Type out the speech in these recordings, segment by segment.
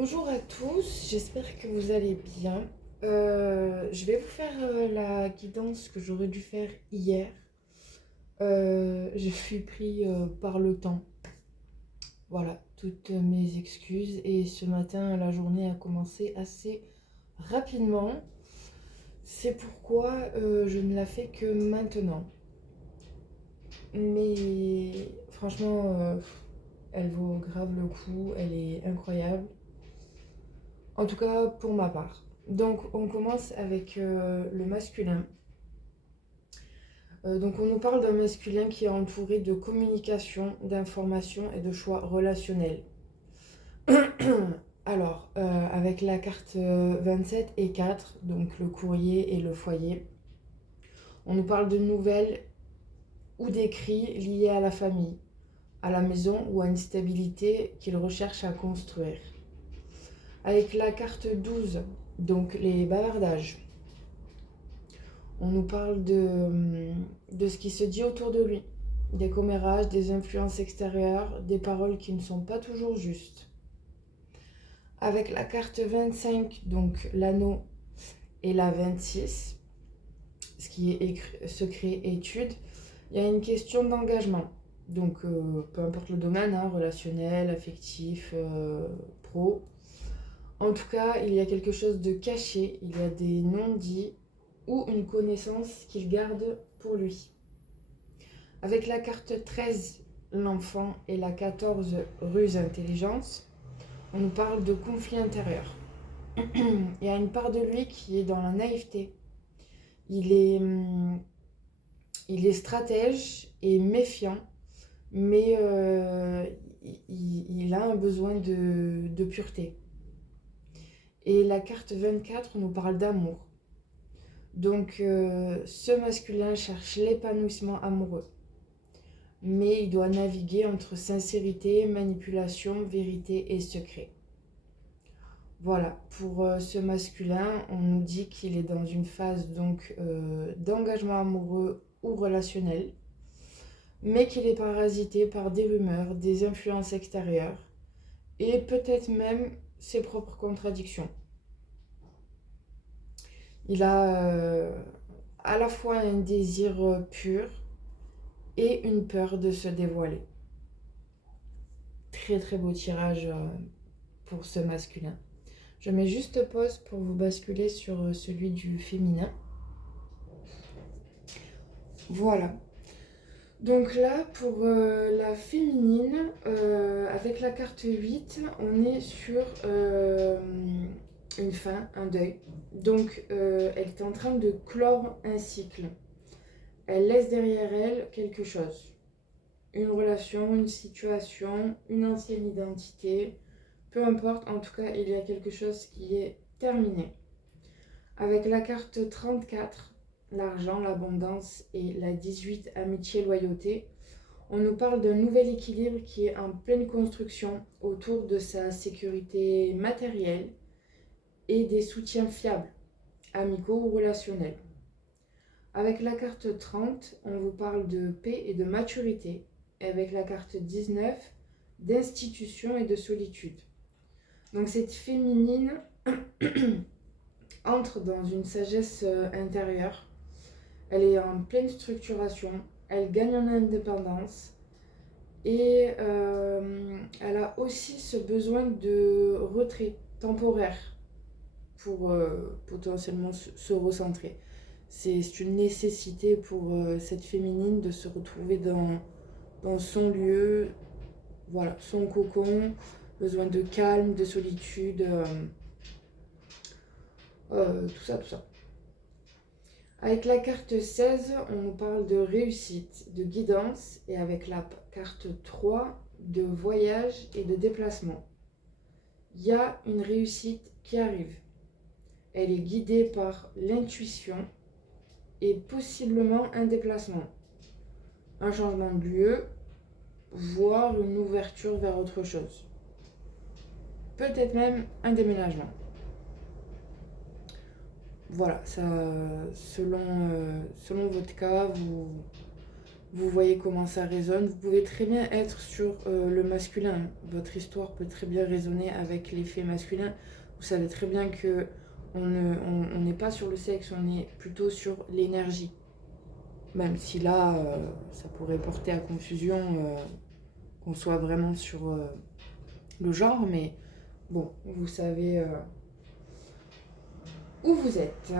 Bonjour à tous, j'espère que vous allez bien. Je vais vous faire la guidance que j'aurais dû faire hier. Je suis pris par le temps. Voilà, toutes mes excuses. Et ce matin, la journée a commencé assez rapidement. C'est pourquoi je ne la fais que maintenant. Mais franchement, elle vaut grave le coup, elle est incroyable. En tout cas, pour ma part. Donc, on commence avec le masculin. Donc, on nous parle d'un masculin qui est entouré de communication, d'information et de choix relationnels. Alors, avec la carte 27 et 4, donc le courrier et le foyer, on nous parle de nouvelles ou d'écrits liés à la famille, à la maison ou à une stabilité qu'il recherche à construire. Avec la carte 12, donc les bavardages, on nous parle de ce qui se dit autour de lui, des commérages, des influences extérieures, des paroles qui ne sont pas toujours justes. Avec la carte 25, donc l'anneau, et la 26, ce qui est secret étude, il y a une question d'engagement. Donc peu importe le domaine, hein, relationnel, affectif, pro. En tout cas, il y a quelque chose de caché, il y a des non-dits ou une connaissance qu'il garde pour lui. Avec la carte 13, l'enfant, et la 14, ruse intelligence, on nous parle de conflit intérieur. Il y a une part de lui qui est dans la naïveté. Il est, il est stratège et méfiant, mais il a un besoin de pureté. Et la carte 24 nous parle d'amour. Donc ce masculin cherche l'épanouissement amoureux, mais il doit naviguer entre sincérité, manipulation, vérité et secret. Voilà, pour ce masculin, on nous dit qu'il est dans une phase donc d'engagement amoureux ou relationnel, mais qu'il est parasité par des rumeurs, des influences extérieures et peut-être même ses propres contradictions. Il a à la fois un désir pur et une peur de se dévoiler. Très très beau tirage pour ce masculin. Je mets juste pause pour vous basculer sur celui du féminin. Voilà. Donc là, pour la féminine, avec la carte 8, on est sur une fin, un deuil. Donc elle est en train de clore un cycle. Elle laisse derrière elle quelque chose. Une relation, une situation, une ancienne identité. Peu importe, en tout cas, il y a quelque chose qui est terminé. Avec la carte 34, l'argent, l'abondance, et la 18, amitié, loyauté, on nous parle d'un nouvel équilibre qui est en pleine construction autour de sa sécurité matérielle et des soutiens fiables, amicaux ou relationnels. Avec la carte 30, on vous parle de paix et de maturité. Et avec la carte 19, d'institution et de solitude. Donc cette féminine entre dans une sagesse intérieure. Elle est en pleine structuration. Elle gagne en indépendance. Et elle a aussi ce besoin de retrait temporaire pour potentiellement se recentrer. C'est une nécessité pour cette féminine de se retrouver dans son lieu, voilà, son cocon, besoin de calme, de solitude, tout ça, tout ça. Avec la carte 16, on nous parle de réussite, de guidance, et avec la carte 3, de voyage et de déplacement. Il y a une réussite qui arrive. Elle est guidée par l'intuition et possiblement un déplacement, un changement de lieu, voire une ouverture vers autre chose. Peut-être même un déménagement. Voilà, ça, selon votre cas, Vous voyez comment ça résonne. Vous pouvez très bien être sur le masculin. Votre histoire peut très bien résonner avec l'effet masculin. Vous savez très bien que on n'est pas sur le sexe, on est plutôt sur l'énergie. Même si là, ça pourrait porter à confusion qu'on soit vraiment sur le genre, mais bon, vous savez où vous êtes.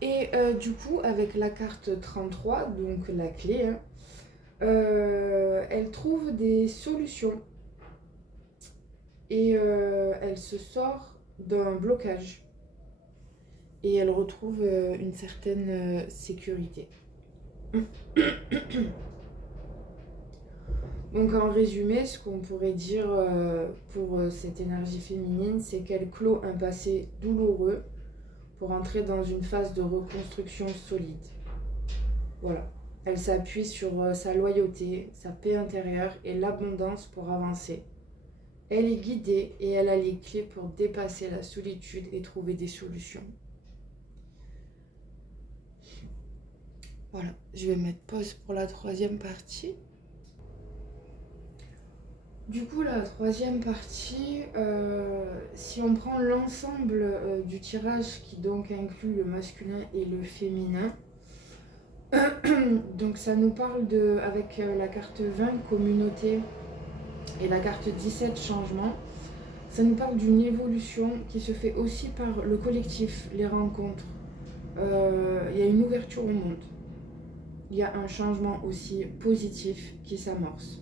Et du coup, avec la carte 33, donc la clé, hein, elle trouve des solutions et elle se sort d'un blocage et elle retrouve une certaine sécurité. Donc en résumé, ce qu'on pourrait dire pour cette énergie féminine, c'est qu'elle clôt un passé douloureux pour entrer dans une phase de reconstruction solide. Voilà. Elle s'appuie sur sa loyauté, sa paix intérieure et l'abondance pour avancer. Elle est guidée et elle a les clés pour dépasser la solitude et trouver des solutions. Voilà, je vais mettre pause pour la troisième partie. Du coup, la troisième partie, si on prend l'ensemble du tirage qui donc inclut le masculin et le féminin, donc ça nous parle de, avec la carte 20, communauté, et la carte 17, changement, ça nous parle d'une évolution qui se fait aussi par le collectif, les rencontres. Il y a une ouverture au monde. Il y a un changement aussi positif qui s'amorce.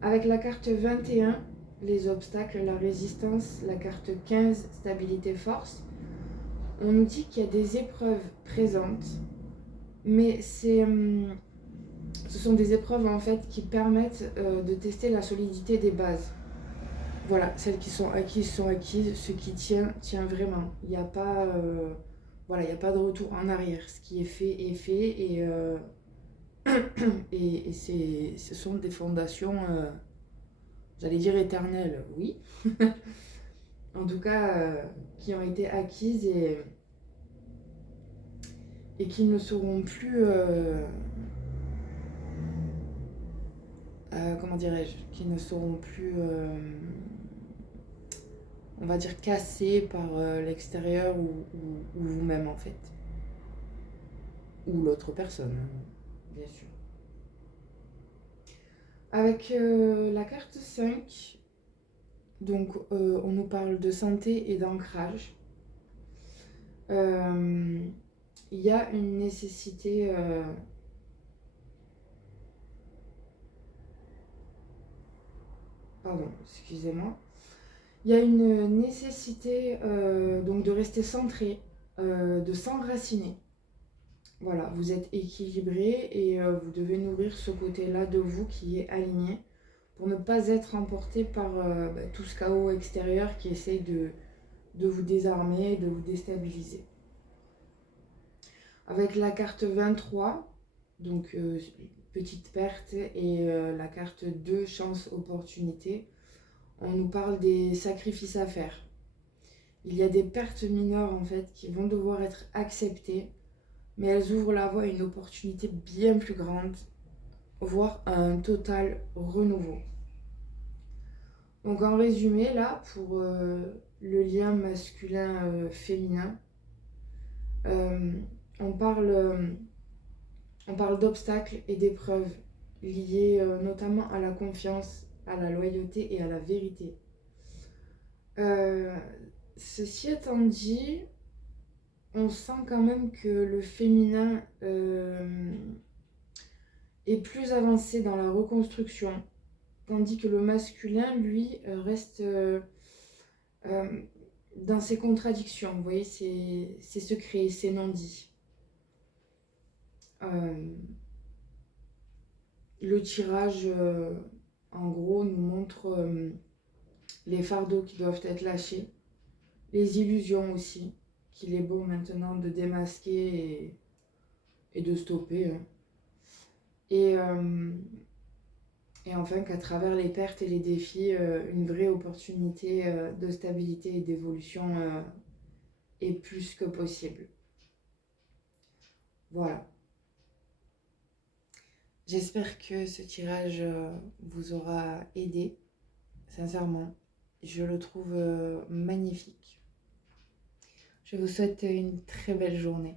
Avec la carte 21, les obstacles, la résistance, la carte 15, stabilité, force, on nous dit qu'il y a des épreuves présentes, mais ce sont des épreuves en fait qui permettent de tester la solidité des bases. Voilà, celles qui sont acquises, ce qui tient vraiment. Il n'y a pas, voilà, il n'y a pas de retour en arrière. Ce qui est fait et ce sont des fondations, j'allais dire éternelles, oui. En tout cas, qui ont été acquises et qui ne seront plus, comment dirais-je, qui ne seront plus, on va dire, cassées par l'extérieur ou vous-même en fait. Ou l'autre personne, bien sûr. Avec la carte 5, donc on nous parle de santé et d'ancrage. Il y a une nécessité pardon, excusez-moi. Il y a une nécessité donc de rester centré, de s'enraciner. Voilà, vous êtes équilibré et vous devez nourrir ce côté-là de vous qui est aligné pour ne pas être emporté par tout ce chaos extérieur qui essaye de vous désarmer, de vous déstabiliser. Avec la carte 23, donc petite perte, et la carte 2, chance, opportunité, on nous parle des sacrifices à faire. Il y a des pertes mineures en fait qui vont devoir être acceptées, mais elles ouvrent la voie à une opportunité bien plus grande, voire à un total renouveau. Donc en résumé, là, pour le lien masculin-féminin, on parle d'obstacles et d'épreuves liées notamment à la confiance, à la loyauté et à la vérité. Ceci étant dit, on sent quand même que le féminin est plus avancé dans la reconstruction, tandis que le masculin, lui, reste dans ses contradictions, vous voyez, ses secrets, ses non-dits. Le tirage, en gros, nous montre les fardeaux qui doivent être lâchés, les illusions aussi, qu'il est bon maintenant de démasquer et de stopper. Hein. Et enfin qu'à travers les pertes et les défis, une vraie opportunité de stabilité et d'évolution est plus que possible. Voilà. J'espère que ce tirage vous aura aidé, sincèrement. Je le trouve magnifique. Je vous souhaite une très belle journée.